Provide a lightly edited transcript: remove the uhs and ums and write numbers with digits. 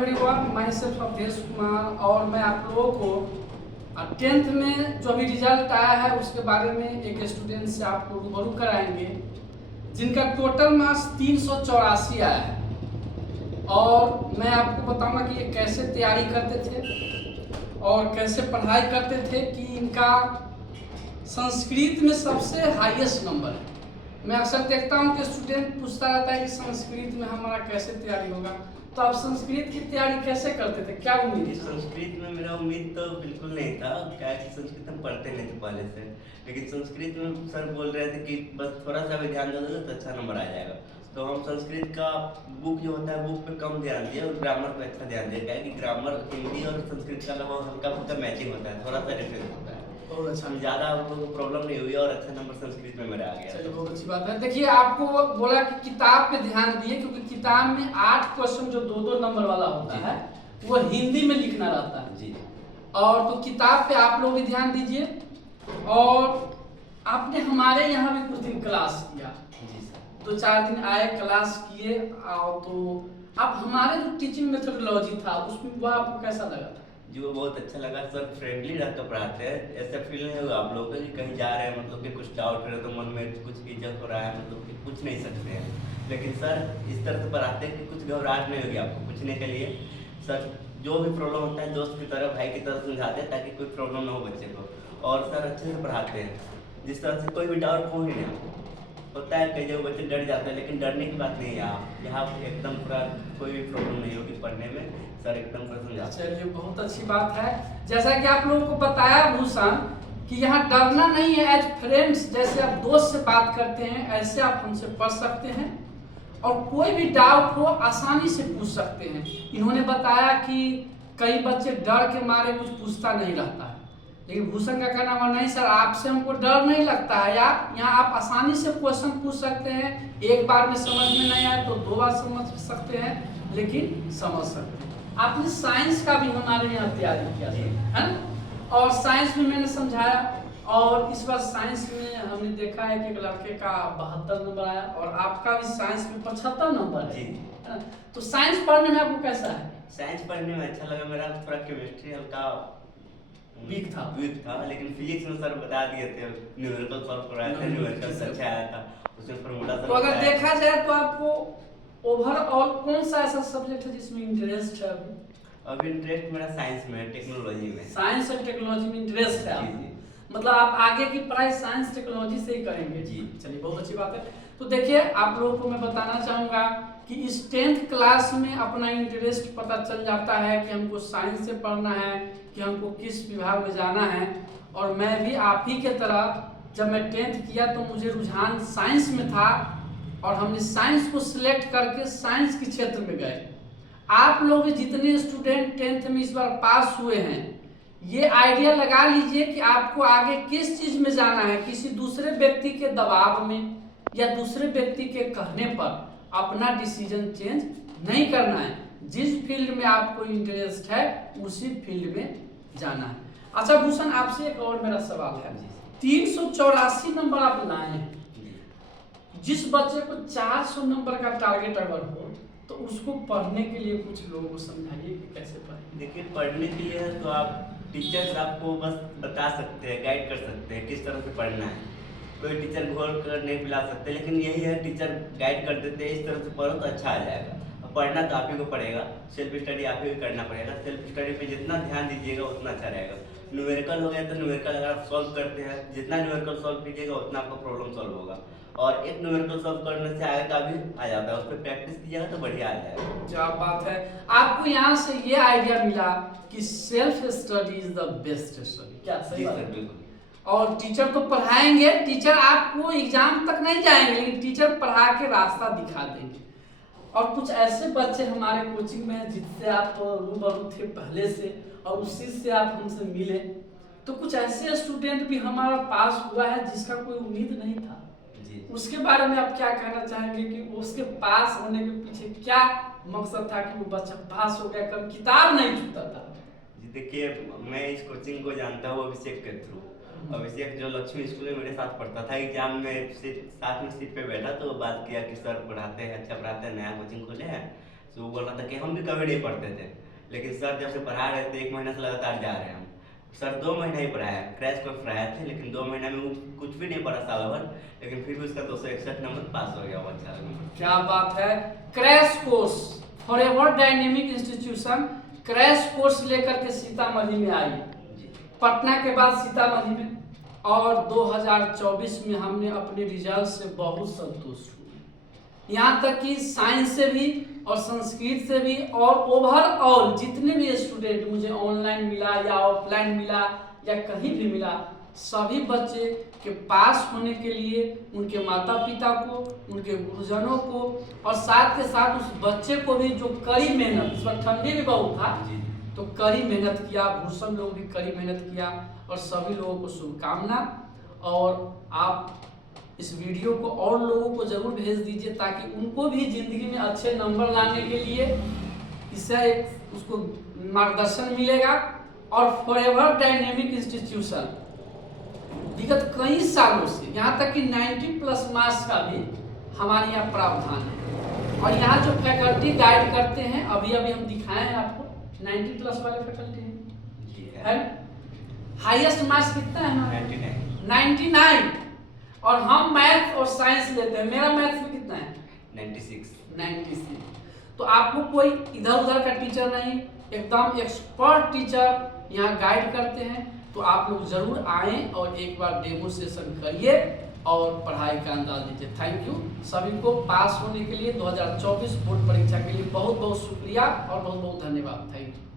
Everyone, my self Avdhesh Kumar और मैं आप लोगों को 10th में जो अभी रिजल्ट आया है उसके बारे में एक स्टूडेंट से आपको रूबरू कराएंगे जिनका टोटल मार्क्स 384 आया है। और मैं आपको बताऊंगा कि ये कैसे तैयारी करते थे और कैसे पढ़ाई करते थे कि इनका संस्कृत में सबसे हाईएस्ट नंबर है। मैं अक्सर देखता हूं कि स्टूडेंट पूछता रहता है कि संस्कृत में हमारा कैसे तैयारी होगा, तो आप संस्कृत की तैयारी कैसे करते थे, क्या उम्मीद थी? संस्कृत में मेरा उम्मीद तो बिल्कुल नहीं था, क्या कि संस्कृत हम पढ़ते नहीं थे पहले से। लेकिन संस्कृत में सर बोल रहे थे कि बस थोड़ा सा भी ध्यान दोगे तो अच्छा नंबर आ जाएगा। तो हम संस्कृत का बुक जो होता है बुक पे कम ध्यान दिया और ग्रामर पे अच्छा ध्यान दिया। क्या है कि ग्रामर हिंदी और संस्कृत का लगभग हल्का फुल्का मैचिंग होता है, थोड़ा सा डिफरेंस होता है। बहुत अच्छा, ज़्यादा हम लोग को प्रॉब्लम नहीं हुई और अच्छा नंबर संस्कृत में मेरा आ गया। चलिए बहुत अच्छी बात है। देखिए आपको बोला कि किताब पे ध्यान दिए, क्योंकि किताब में 8 क्वेश्चन जो 2-2 नंबर वाला होता है वो हिंदी में लिखना रहता है जी। और तो किताब पे आप लोग भी ध्यान दीजिए। और आपने हमारे यहाँ भी कुछ दिन क्लास किया जी सर। 2-4 दिन आए, क्लास किए और तो आप हमारे जो टीचिंग मेथोडोलॉजी था उसमें वो आपको कैसा लगा? जी वो बहुत अच्छा लगा सर, फ्रेंडली रहकर पढ़ाते हैं। ऐसा फील नहीं होगा आप लोगों को कि कहीं जा रहे हैं मतलब कि कुछ डाउट है तो मन में कुछ इज्जत हो रहा है, मतलब कि पूछ नहीं सकते हैं। लेकिन सर इस तरह से पढ़ाते हैं कि कुछ घबराहट नहीं होगी आपको पूछने के लिए। सर जो भी प्रॉब्लम होता है दोस्त की तरह भाई की तरह समझाते हैं ताकि कोई प्रॉब्लम ना हो बच्चे को। और सर अच्छे से पढ़ाते हैं, जिस तरह से कोई भी डाउट हो ही नहीं आपको। होता है कई जगह बच्चे डर जाते हैं लेकिन डरने की बात नहीं है। यहाँ एकदम पूरा कोई भी प्रॉब्लम नहीं होगी पढ़ने में, सर एकदम पूरा समझाते हैं। चलिए बहुत अच्छी बात है। जैसा कि आप लोगों को बताया भूषण कि यहाँ डरना नहीं है, एज फ्रेंड्स जैसे आप दोस्त से बात करते हैं ऐसे आप हमसे पढ़ सकते हैं और कोई भी डाउट हो आसानी से पूछ सकते हैं। इन्होंने बताया कि कई बच्चे डर के मारे कुछ पूछता नहीं रहता है, लेकिन भूषण का कहना हुआ नहीं सर आपसे हमको डर नहीं लगता है, या यहाँ आप आसानी से क्वेश्चन पूछ सकते हैं। एक बार में समझ में नहीं आए तो 2 बार समझ सकते हैं, लेकिन समझ सकते हैं। आपने साइंस का भी हमारे यहाँ तैयारी किया है ना, और साइंस में मैंने समझाया। और इस बार साइंस में हमने देखा है कि एक लड़के का 72 नंबर आया और आपका भी साइंस में 75 नंबर है ना? तो साइंस पढ़ने में आपको कैसा है? साइंस पढ़ने में अच्छा लगा। मेरा थोड़ा केमिस्ट्री हल्का वीक था, लेकिन फिजिक्स में सर बता दिए थे न्यूमेरिकल सॉल्व कराया था, न्यूमेरिकल से अच्छा आया था, उसमें फॉर्मूला सर। तो अगर देखा जाए तो आपको ओवरऑल कौन सा ऐसा सब्जेक्ट है जिसमें इंटरेस्ट है? अभी इंटरेस्ट मेरा साइंस में, टेक्नोलॉजी में। साइंस और टेक्नोलॉजी में इंटरेस्ट है जी जी। मतलब आप आगे की पढ़ाई साइंस टेक्नोलॉजी से ही करेंगे जी। चलिए बहुत अच्छी बात है। तो देखिए आप लोगों को मैं बताना चाहूँगा कि इस 10th क्लास में अपना इंटरेस्ट पता चल जाता है कि हमको साइंस से पढ़ना है कि हमको किस विभाग में जाना है। और मैं भी आप ही के तरह जब मैं 10th किया तो मुझे रुझान साइंस में था और हमने साइंस को सिलेक्ट करके साइंस के क्षेत्र में गए। आप लोग जितने स्टूडेंट 10th में इस बार पास हुए हैं ये आइडिया लगा लीजिए कि आपको आगे किस चीज में जाना है। किसी दूसरे व्यक्ति के दबाव में या दूसरे व्यक्ति के कहने पर अपना डिसीजन चेंज नहीं करना है। जिस फील्ड में आपको इंटरेस्ट है उसी फील्ड में जाना है। अच्छा भूषण आपसे एक और मेरा सवाल है, 384 नंबर आप लाए हैं, जिस बच्चे को 400 नंबर का टारगेट अगर हो तो उसको पढ़ने के लिए कुछ लोगों को समझाइए कि कैसे पढ़ें। देखिए पढ़ने के लिए तो आप टीचर्स आपको बस बता सकते हैं, गाइड कर सकते हैं किस तरह से पढ़ना है। कोई टीचर घोल कर नहीं पिला सकते, लेकिन यही है टीचर गाइड कर देते हैं इस तरह से पढ़ो तो अच्छा आ जाएगा। अब पढ़ना तो आप ही को पड़ेगा, सेल्फ स्टडी आप ही को करना पड़ेगा। सेल्फ स्टडी पे जितना ध्यान दीजिएगा उतना अच्छा रहेगा। न्यूमेरिकल हो गया तो न्यूमेरिकल अगर आप सॉल्व करते हैं, जितना न्यूमेरिकल सॉल्व कीजिएगा उतना आपका प्रॉब्लम सॉल्व होगा। और एक न्यूमेरिकल सॉल्व करने से आगे का भी आ जाता है, उस पर प्रैक्टिस कीजिएगा तो बढ़िया आ जाएगा। क्या बात है। आपको यहाँ से ये आइडिया मिला कि self study is the best study, क्या सही बात है? बिल्कुल। और टीचर तो पढ़ाएंगे, टीचर आपको एग्जाम तक नहीं जाएंगे लेकिन टीचर पढ़ा के रास्ता दिखा देंगे। और कुछ ऐसे बच्चे हमारे कोचिंग में हैं जिससे आप रूबरू थे पहले से और उसी से आप हमसे मिले, तो कुछ ऐसे स्टूडेंट भी हमारा पास हुआ है जिसका कोई उम्मीद नहीं था। उसके बारे में आप क्या कहना चाहेंगे कि उसके पास होने के पीछे क्या मकसद था कि वो बच्चा पास हो गया, कभी किताब नहीं छूता था? जी देखिए मैं इस कोचिंग को जानता हूँ अभिषेक के थ्रू। अभिषेक जो लक्ष्मी स्कूल में मेरे साथ पढ़ता था, एग्जाम में साथ में सीट पे बैठा तो बात किया कि सर पढ़ाते हैं, अच्छा पढ़ाते हैं, नया कोचिंग खोले हैं तो वो बोल रहा था कि हम भी कभी नहीं पढ़ते थे, लेकिन सर जब से पढ़ा रहे थे 1 महीना से लगातार जा रहे हैं हम। सर 2 महीना ही पढ़ाया, क्रैश कोर्स पढ़ाए थे, लेकिन 2 महीना में वो कुछ भी नहीं पढ़ा साल भर, लेकिन फिर भी उसका 261 नंबर पास हो गया वो। अच्छा लगा। क्या बात है। Crash course forever dynamic institution crash course लेकर के सीतामढ़ी में आई, जी पटना के बाद सीतामढ़ी में, और 2024 में हमने अपने रिजल्ट से बहुत संतुष्ट हुए। यहाँ तक कि साइंस से भी और संस्कृत से भी और ओवरऑल जितने भी स्टूडेंट मुझे ऑनलाइन मिला या ऑफलाइन मिला या कहीं भी मिला, सभी बच्चे के पास होने के लिए उनके माता पिता को, उनके गुरुजनों को और साथ के साथ उस बच्चे को भी जो कड़ी मेहनत, इस वक्त ठंडी भी बहुत था जी तो कड़ी मेहनत किया, भूषण लोग भी कड़ी मेहनत किया, और सभी लोगों को शुभकामना। और आप इस वीडियो को और लोगों को जरूर भेज दीजिए ताकि उनको भी जिंदगी में अच्छे नंबर लाने के लिए इससे एक उसको मार्गदर्शन मिलेगा। और फॉरएवर डायनेमिक इंस्टीट्यूशन विगत कई सालों से यहाँ तक कि 90+ मार्क्स का भी हमारे यहाँ प्रावधान है, और यहाँ जो फैकल्टी गाइड करते हैं अभी हम दिखाए हैं आपको 90+ वाले फैकल्टी हैं। जी है हाईएस्ट मार्क्स कितना है हमारा? 99। और हम मैथ और साइंस लेते हैं, मेरा मैथ में कितना है? 96। तो आपको कोई इधर उधर का टीचर नहीं, एकदम एक्सपर्ट टीचर यहाँ गाइड करते हैं। तो आप लोग जरूर आएँ और एक बार डेमो सेशन करिए और पढ़ाई का अंदाज लीजिए। थैंक यू सभी को। पास होने के लिए 2024 बोर्ड परीक्षा के लिए बहुत बहुत शुक्रिया और बहुत बहुत धन्यवाद। Thank you.